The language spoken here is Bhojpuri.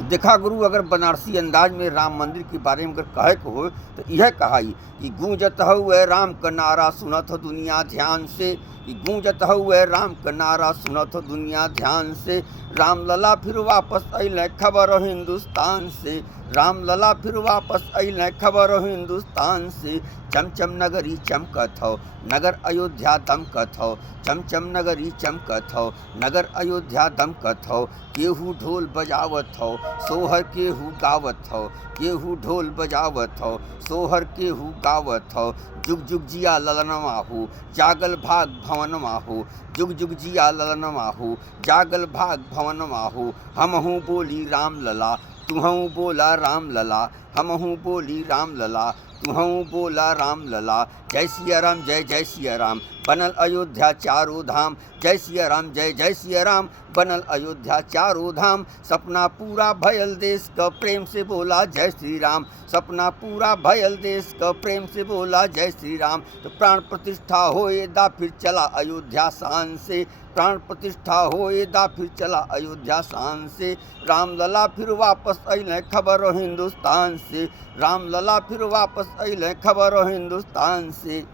देखा गुरु, अगर बनारसी अंदाज में राम मंदिर के बारे में अगर कहे को हो तो यह कहा कि गूंजत हुए राम का नारा सुनत हो दुनिया ध्यान से, कि गूंजत हुए राम का नारा सुनत हो दुनिया ध्यान से। राम लला फिर वापस अइले खबर हो हिंदुस्तान से, राम लला फिर वापस अइले खबर हो हिंदुस्तान से। चमचम नगरी चमकत हो नगर अयोध्या दमकत हो, चमचम नगरी चमकत हो नगर अयोध्या दमकत हो। केहू ढोल बजावत हो सोहर केहू गावत हो, केहू ढोल बजावत हो सोहर केहू गावत हो। जुग जुग जिया ललन माहू जागल भाग भवन माहू, जुग जुग जिया ललन माहू जागल भाग भवन माहू। हमहू बोली राम लला तुहूँ बोला राम लला, हमहू बोली राम लला तुहूँ बोला राम लला। जय सिया राम जय जय सिया राम बनल अयोध्या चारों धाम, जय सिया राम जय जय सिया राम बनल अयोध्या चारों धाम। सपना पूरा भयल देश का प्रेम से बोला जय श्री राम, सपना पूरा भयल देश का प्रेम से बोला जय श्री राम। तो प्राण प्रतिष्ठा होए दा फिर चला अयोध्या शान से, प्राण प्रतिष्ठा होए दा फिर चला अयोध्या शान से। राम लला फिर वापस अइले खबर हो हिंदुस्तान से, राम लला फिर वापस अइले खबर हो हिंदुस्तान से।